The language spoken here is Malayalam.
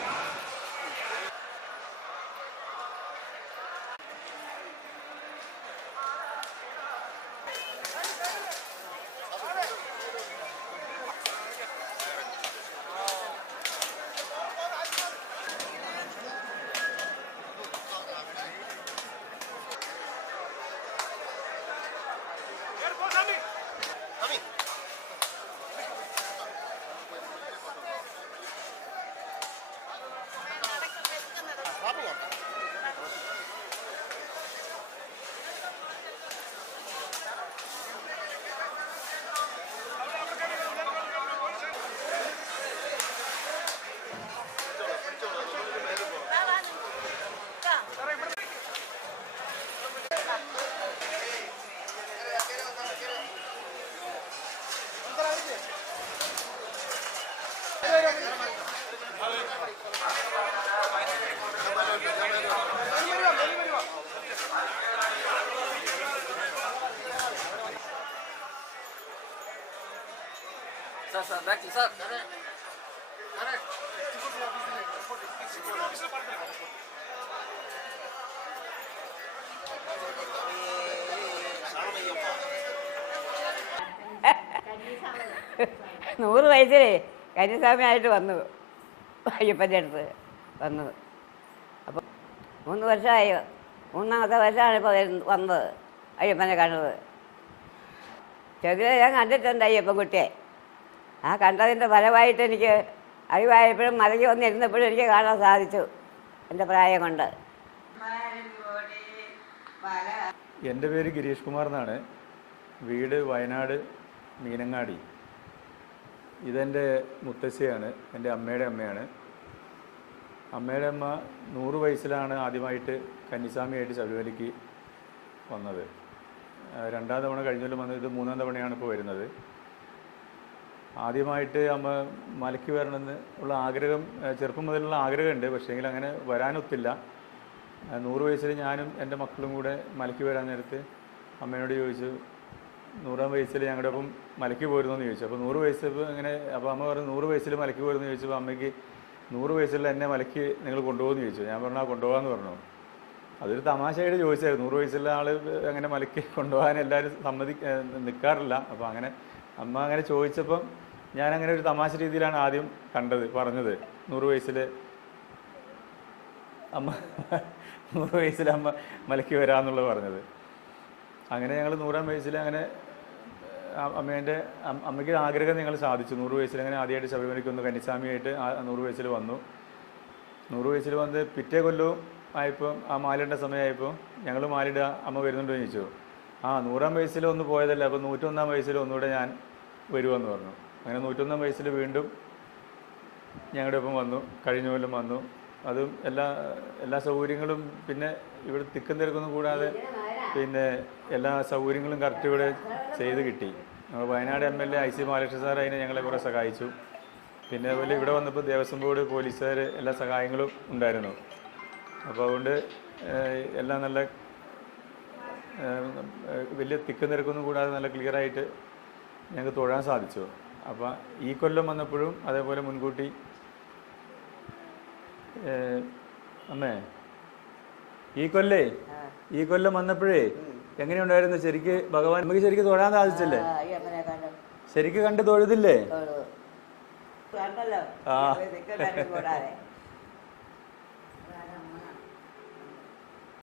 Stop. Sir, sir, back to sir. Correct. Correct. നൂറ് വയസ്സിലേ കന്യസ്വാമി ആയിട്ട് വന്നു അയ്യപ്പന്റെ അടുത്ത് വന്നത്. അപ്പം മൂന്ന് വർഷമായി. മൂന്നാമത്തെ വർഷമാണ് ഇപ്പോൾ വന്നത് അയ്യപ്പനെ കണ്ടത്. ചെറുതിലെ ഞാൻ കണ്ടിട്ടുണ്ട് അയ്യപ്പൻകുട്ടിയെ ആ കണ്ടതിന്റെ ഫലമായിട്ട് എനിക്ക് അറിവായപ്പോഴും മലകി വന്നിരുന്നപ്പോഴും എനിക്ക് കാണാൻ സാധിച്ചു എന്റെ പ്രായം കൊണ്ട്. എന്റെ പേര് ഗിരീഷ് കുമാർ എന്നാണ്. വീട് വയനാട് മീനങ്ങാടി. ഇതെന്റെ മുത്തശ്ശിയാണ് എന്റെ അമ്മയുടെ അമ്മയാണ്. അമ്മയുടെ അമ്മ നൂറ് വയസ്സിലാണ് ആദ്യമായിട്ട് കന്നിസ്വാമിയായിട്ട് ശബരിമലയ്ക്ക് വന്നത്. രണ്ടാം തവണ കഴിഞ്ഞാലും വന്നത് ഇത് മൂന്നാം തവണയാണ് ഇപ്പോൾ വരുന്നത്. ആദ്യമായിട്ട് അമ്മ മലയ്ക്ക് വരണമെന്ന് ഉള്ള ആഗ്രഹം ചെറുപ്പം മുതലുള്ള ആഗ്രഹമുണ്ട്. പക്ഷേങ്കിൽ അങ്ങനെ വരാനൊത്തില്ല. നൂറ് വയസ്സിൽ ഞാനും എന്റെ മക്കളും കൂടെ മലയ്ക്ക് വരാൻ നേരത്ത് അമ്മയോട് ചോദിച്ചു നൂറാം വയസ്സിൽ ഞങ്ങളുടെ ഒപ്പം മലക്കി പോയിരുന്നെന്ന് ചോദിച്ചു. അപ്പോൾ നൂറ് വയസ്സ് ഇങ്ങനെ അപ്പോൾ അമ്മ പറഞ്ഞു നൂറ് വയസ്സിൽ മലയ്ക്ക് പോയിരുന്നു ചോദിച്ചപ്പോൾ അമ്മയ്ക്ക് നൂറ് വയസ്സിൽ എന്നെ മലയ്ക്ക് നിങ്ങൾ കൊണ്ടുപോകുമെന്ന് ചോദിച്ചു. ഞാൻ പറഞ്ഞു കൊണ്ടുപോകാമെന്ന് പറഞ്ഞു. അതൊരു തമാശയായിട്ട് ചോദിച്ചായിരുന്നു. നൂറ് വയസ്സുള്ള ആൾ അങ്ങനെ മലയ്ക്ക് കൊണ്ടുപോകാൻ എല്ലാവരും സമ്മതി നിൽക്കാറില്ല. അപ്പോൾ അങ്ങനെ അമ്മ അങ്ങനെ ചോദിച്ചപ്പം ഞാൻ അങ്ങനെ ഒരു തമാശ രീതിയിലാണ് ആദ്യം കണ്ടത് പറഞ്ഞത്. നൂറ് വയസ്സിൽ അമ്മ നൂറ് വയസ്സിൽ അമ്മ മലയ്ക്ക് വരാമെന്നുള്ളത് പറഞ്ഞത്. അങ്ങനെ ഞങ്ങൾ നൂറാം വയസ്സിൽ അങ്ങനെ അമ്മേന്റെ അമ്മയ്ക്ക് ആഗ്രഹം ഞങ്ങൾ സാധിച്ചു. നൂറ് വയസ്സിൽ അങ്ങനെ ആദ്യമായിട്ട് ശബരിമലയ്ക്ക് വന്നു കന്നിസ്വാമിയായിട്ട് നൂറ് വയസ്സിൽ വന്നു. നൂറ് വയസ്സിൽ വന്ന് പിറ്റേ കൊല്ലവും ആയപ്പോൾ ആ മാലിടേണ്ട സമയമായപ്പോൾ ഞങ്ങൾ മാലിട അമ്മ വരുന്നുണ്ടോ എന്ന് ചോദിച്ചു. ആ നൂറാം വയസ്സിൽ ഒന്ന് പോയതല്ല അപ്പോൾ നൂറ്റൊന്നാം വയസ്സിൽ ഒന്നുകൂടെ ഞാൻ വരുമെന്ന് പറഞ്ഞു. അങ്ങനെ നൂറ്റൊന്നാം വയസ്സിൽ വീണ്ടും ഞങ്ങളുടെ ഒപ്പം വന്നു കഴിഞ്ഞ കൊല്ലം വന്നു. അതും എല്ലാ എല്ലാ സൗകര്യങ്ങളും പിന്നെ ഇവിടെ തിക്കും തിരക്കൊന്നും കൂടാതെ പിന്നെ എല്ലാ സൗകര്യങ്ങളും കറക്റ്റ് ഇവിടെ ചെയ്ത് കിട്ടി. Wayanad M L A I C Balakrishnan sir അതിനെ ഞങ്ങളെ കുറേ സഹായിച്ചു. പിന്നെ അതുപോലെ ഇവിടെ വന്നപ്പോൾ ദേവസ്വം ബോർഡ് പോലീസുകാർ എല്ലാ സഹായങ്ങളും ഉണ്ടായിരുന്നു. അപ്പോൾ അതുകൊണ്ട് എല്ലാം നല്ല വലിയ തിക്ക് നിരക്കൊന്നും കൂടാതെ നല്ല ക്ലിയറായിട്ട് ഞങ്ങൾക്ക് തൊഴാൻ സാധിച്ചു. അപ്പോൾ ഈ കൊല്ലം വന്നപ്പോഴും അതേപോലെ മുൻകൂട്ടി അമ്മേ ഈ കൊല്ലേ? ഈ കൊല്ലം വന്നപ്പോഴേ എങ്ങനെയുണ്ടായിരുന്നു? ശരിക്ക് ഭഗവാൻ നമുക്ക് ശരിക്ക് തൊഴാൻ സാധിച്ചില്ലേ? ശരിക്ക് കണ്ട് തൊഴുതില്ലേ? ആ.